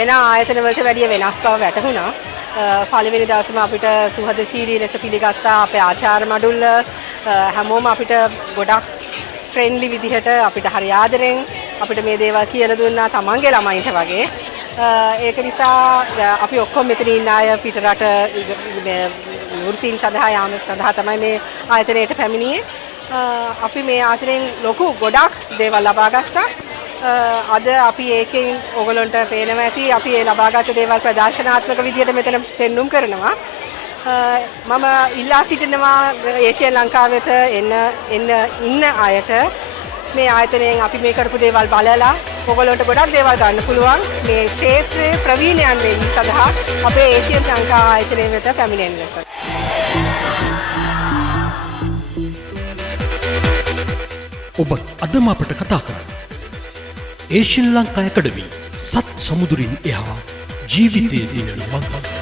වෙන ආයතන වලට වැඩිය වෙනස් බව වැටහුණා. පළවෙනි දවසේම අපිට සුහදශීලී ලෙස පිළිගත්තා අපේ ආචාර්ය මඩුල්ල. හැමෝම අපිට ගොඩක් ෆ්‍රෙන්ඩ්ලි විදිහට අපිට හරි ආදරෙන් අපිට මේ දේවල් කියලා දුන්නා තමන්ගේ ළමයින්ට වගේ. ඒක නිසා අපි ඔක්කොම මෙතන ඉන්න අය පිටරට වෘත්තීන් සඳහා යාම සඳහා තමයි මේ ආයතනයට පැමිණියේ. අපි මේ ආයතනයෙන් ලොකු ගොඩක් දේවල් ලබා ගත්තා. අද අපි ඒකෙන් ඔයගලන්ට පේනවා ඇති අපි ඒ ලබාගත් දේවල් ප්‍රදර්ශනාත්මක විදිහට මෙතන පෙන්눔 කරනවා. මම ඉල්ලා සිටිනවා ඒෂියන් ලංකාවෙත ඉන්න අයට මේ ආයතනයෙන් අපි මේ කරපු දේවල් බලලා ඔයගලන්ට ගොඩක් දේවල් ගන්න පුළුවන්. මේ ක්ෂේත්‍රයේ ප්‍රවීණයන් වෙන්න සඳහා අපේ ඒෂියන් ලංකා ආයතනය වෙත පැමිණෙන්න ලෙස. ඔබ අදම අපට කතා කරන්න. ඒෂියන් ලංකා ඇකඩමි සත් සමුදුරින් එහා ජීවිතයේ දිනන මඟ.